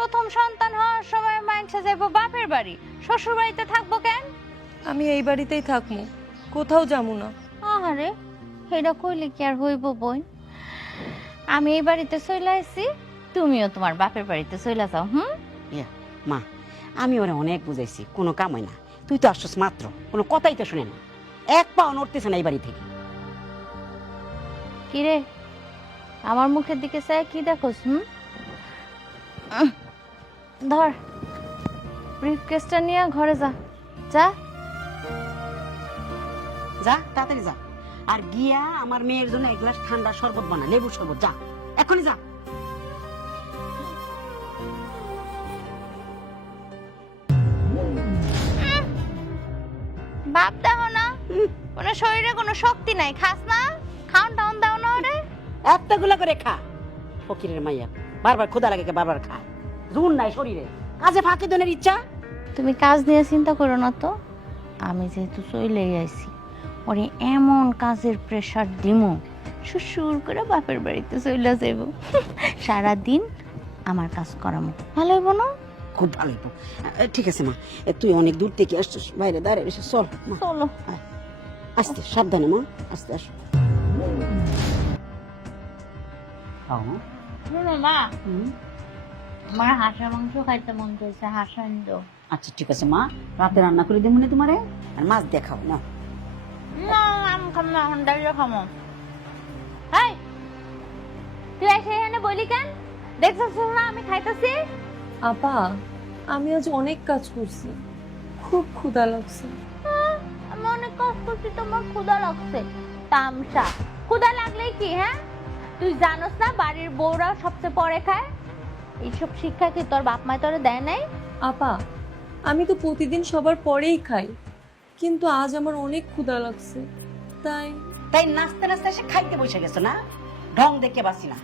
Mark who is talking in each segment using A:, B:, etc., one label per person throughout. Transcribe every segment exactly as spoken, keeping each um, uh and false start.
A: প্রথম সন্তান হওয়ার সময় মাইনসে যাইবো বাপের বাড়ি, শ্বশুর বাড়িতে থাকবো কেন?
B: আমি এই বাড়িতেই থাকবো, কোথাও যাবো না।
A: আহারে, এটা কইলে কি আর হইব বোন? আমি এই বাড়িতে চলে আসছি, তুমিও তোমার বাপের বাড়িতে চলে যাও। হুম
C: ইয়া মা, আমি ওরা অনেক বুঝাইছি, কোনো কাম হয় না। তুই তো আসছিস মাত্র, কোনো কথাই তো শুনে না, এক পাও নড়তেছে না এই বাড়ি থেকে।
A: কিরে, আমার মুখের দিকে চাই কি দেখোস? হুম উহ, ধর ব্রিফকেসটা নিয়ে ঘরে যা। যা
C: যা তাড়াতাড়ি যা, আর গিয়া আমার মেয়ের জন্য এক গ্লাস ঠান্ডা শরবত বানা, লেবুর শরবত, যা এখনই যা।
A: বাপ দাও না, কোনো শরীরে কোনো শক্তি নাই, খাস না, খাওন টাউন দাও না ওরে।
C: একটা গুলা করে খা, ফকিরের মাইয়া বারবার ক্ষুধা লাগে, বারবার খা, জুন নাই শরীরে, কাজে ফাঁকি দেনের ইচ্ছা।
A: তুমি কাজ নিয়ে চিন্তা করো না তো, আমি যেহেতু চলেই আইছি, ওরে এমন কাজের প্রেশার দিমু, শ্বশুর করে বাপের বাড়িতে চলে যাইব, সারাদিন আমার কাজ করামো, ভালো হইব না?
C: খুব ভালো হইব। এ, ঠিক আছে মা, এ, তুই অনেক দূর থেকে আসছিস, বাইরে দাঁড়িয়ে এসে চল মা,
A: চলো।
C: আয়। আস্তে সাবধানে মা, আস্তে আসো। খাও মা।
A: শোনো মা,
C: হুম।
A: আমার হাঁসের মাংস খাইতে মন চাইছে, হাঁস আনতো।
C: আচ্ছা ঠিক আছে মা, রাতে রান্না করে দেবো না তোমারে, আর মাছ দেখাও না।
A: না আমি খাবো না, এখন ডাইরে খাবো। এই, তুই এসে এখানে বলি কেন? দেখছিস না আমি খাইতেছি?
B: আপা, আমি আজ অনেক কাজ করছি, খুব ক্ষুধা লাগছে।
A: হ্যাঁ, আমি অনেক কাজ করছি, তোমার ক্ষুধা লাগছে। তামসা, ক্ষুধা লাগলেই কি? হ্যাঁ, তুই জানোস না বাড়ির বউরা সবচেয়ে পরে খায়? এইসব শিক্ষা কি তোর বাপ মায় তোরে দেয় নাই?
B: আপা, আমি তো প্রতিদিন সবার পরেই খাই, কিন্তু আজ আমার অনেক ক্ষুধা লাগছে, তাই।
C: তাই নাচতে নাচতে এসে খাইতে বসে গেছো না, ঢং দেখে বাসি না।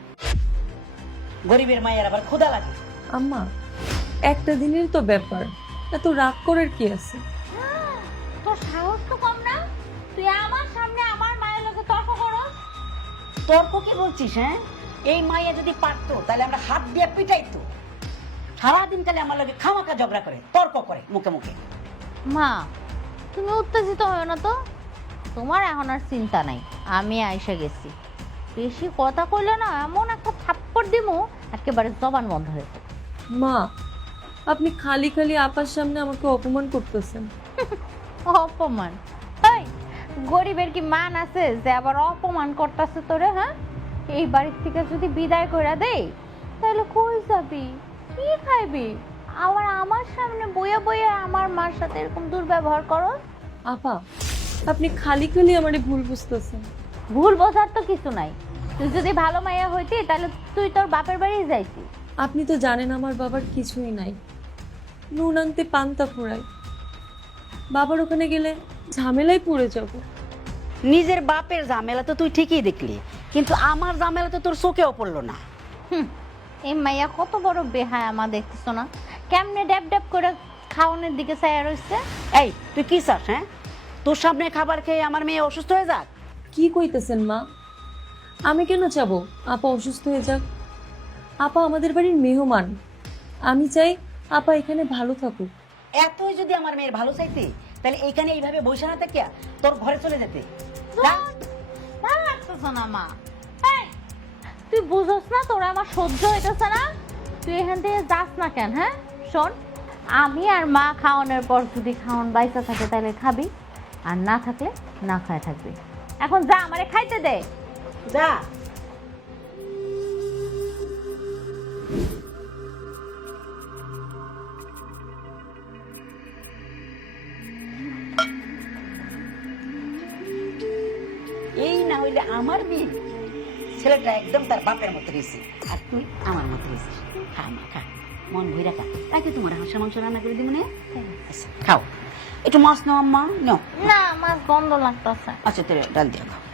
C: গরিবের মায়ের আবার ক্ষুধা লাগে।
B: আম্মা, একটা দিনের তো ব্যাপার, এত রাগ করার কি আছে?
A: তোর সাহস তো কম না, তুই আমার সামনে আমার মায়ের লোকে তর্ক করস।
C: তর্ক কি বলছিস? হ্যাঁ, এই মাইয়া যদি পারতো তাহলে আমরা হাত দিয়ে পিটাইতো। সারাদিন কালে আমার লোকে খামাখা ঝগড়া করে, তর্ক করে মুখে মুখে।
A: মা, তুমি উত্তেজিত হও না তো, তোমার এখন আর চিন্তা নাই, আমি আইসা গেছি। বেশি কথা কইলে না এমন একটা থাপ্পড় দিমু একেবারে জবান বন্ধ হয়ে যাবে।
B: মা, আপনি খালি খালি আপার সামনে আমাকে অপমান করতেছেন।
A: অপমান? এই গরিবের কি মান আছে যে আবার অপমান করতেছে তোরে? হ্যাঁ, এই বাড়ির থেকে যদি বিদায় করে দেই তাহলে কই যাবি, কি খাইবি? আবার আমার সামনে বইয়া বইয়া আমার মার সাথে এরকম দুর্ব্যবহার করো।
B: আপা, আপনি খালি খালি আমারে ভুল বুঝতেছেন।
A: ভুল বোঝার তো কিছু নাই, তুই যদি ভালো মাইয়া হইতি তাহলে তুই তোর বাপের বাড়ি যাইতি।
B: আপনি তো জানেন আমার বাবার কিছুই নাই, নুন আনতে পান্তা ফুরাই, বাবার ওখানে গেলে ঝামেলায় পড়ে যাব।
C: নিজের বাপের ঝামেলা তো তুই ঠিকই দেখলি, কিন্তু আমার ঝামেলা তো তোর চোখেও পড়লো না।
A: হুম, এই মাইয়া কত বড় বেহায়া মা, দেখতেছো না কেমনে ড্যাব ড্যাব করে খাওয়ানোর দিকে চাইয়া রইছে।
C: এই তুই কি চাস? হ্যাঁ, তোর সামনে খাবার খেয়ে আমার মেয়ে অসুস্থ হয়ে যাক?
B: কি কইতেছেন মা? আমি কেন চাবো আপা অসুস্থ হয়ে যাক? আপা আমাদের বাড়ির মেহমান, আমি চাই আপা এখানে ভালো থাকুক।
C: এতই যদি আমার মেয়ের ভালো চাইতে তাহলে এইখানে এইভাবে বসে না থাকিয়া তোর ঘরে চলে যেতে। যা।
A: ভালো লাগতেছে না মা। এই, তুই বুঝোস না তোর আমার সহ্য হইতেছে না, তুই এখান থেকে যাস না কেন? হ্যাঁ শোন, আমি আর মা খাওয়ানোর পর যদি খাওয়ান বাইসা থাকে তাহলে খাবি, আর না থাকলে না খায় থাকবি। এখন যা, আমারে খাইতে দে।
C: যা। এই না হইলে আমার মেয়ে, ছেলেটা একদম তার বাপের মতো রয়েছে, আর তুই আমার মতো রয়েছিস। খা মা, খা, মন ভইরা খা, তাকে তোমার হাঁসের মাংস রান্না করে দিব না। আচ্ছা খাও, একটু মাছ নাও আম্মা, নাও।
A: না, মাছ গন্ধ লাগতেছে।
C: আচ্ছা তোর ডাল দিয়ে খাও।